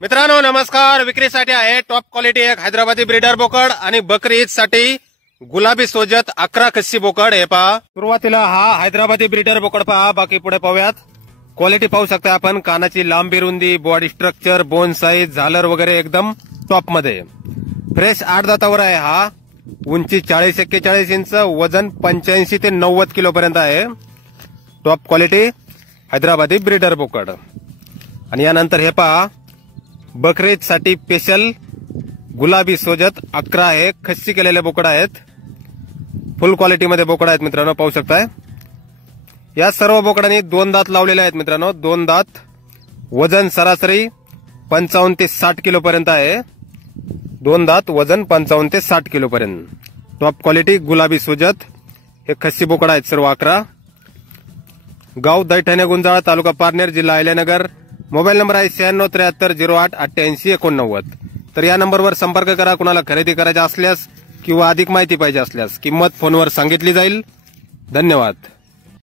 मित्रांनो नमस्कार. विक्रीसाठी आहे टॉप क्वालिटी एक हैदराबादी ब्रीडर बोकड आणि बकरी ईद साठी गुलाबी सोजत 11 खस्सी बोकड. हे पहा, सुरुवातीला हा हैदराबादी ब्रीडर बोकड पहा. बाकी पुढे पाहूयात. क्वालिटी पाहू शकता आपण. कानाची लांबी रुंदी, बॉडी स्ट्रक्चर, बोन साईज, झालर वगैरे एकदम टॉप मध्ये. फ्रेश 8 दातावर आहे हा. उंची 40-41 इंच, वजन 85 ते 90 किलो पर्यंत आहे. टॉप क्वालिटी हैदराबादी ब्रीडर बोकड. आणि यानंतर हे पहा, बकरीद साठी स्पेशल गुलाबी सोजत 11 आहे. खस्सी केलेले बोकड आहेत. फुल क्वालिटी मध्ये बोकड आहेत मित्रांनो, पाहू शकताय. या सर्व बोकडांनी 2 दात लावलेले आहेत मित्रांनो. 2 दात. वजन सरासरी 55 ते 60 किलो पर्यंत आहे. 2 दात, वजन 55 ते 60 किलो पर्यंत. टॉप क्वालिटी गुलाबी सोजत हे खस्सी बोकड आहेत सर्व 11. गाव दैठणे गुंजाळ, तालुका पारनेर, जिल्हा अहिल्यानगर. मोबाईल नंबर आहे 9673088889. तर या नंबरवर संपर्क करा. कुणाला खरेदी करायची असल्यास किंवा अधिक माहिती पाहिजे असल्यास किंमत फोनवर सांगितली जाईल. धन्यवाद.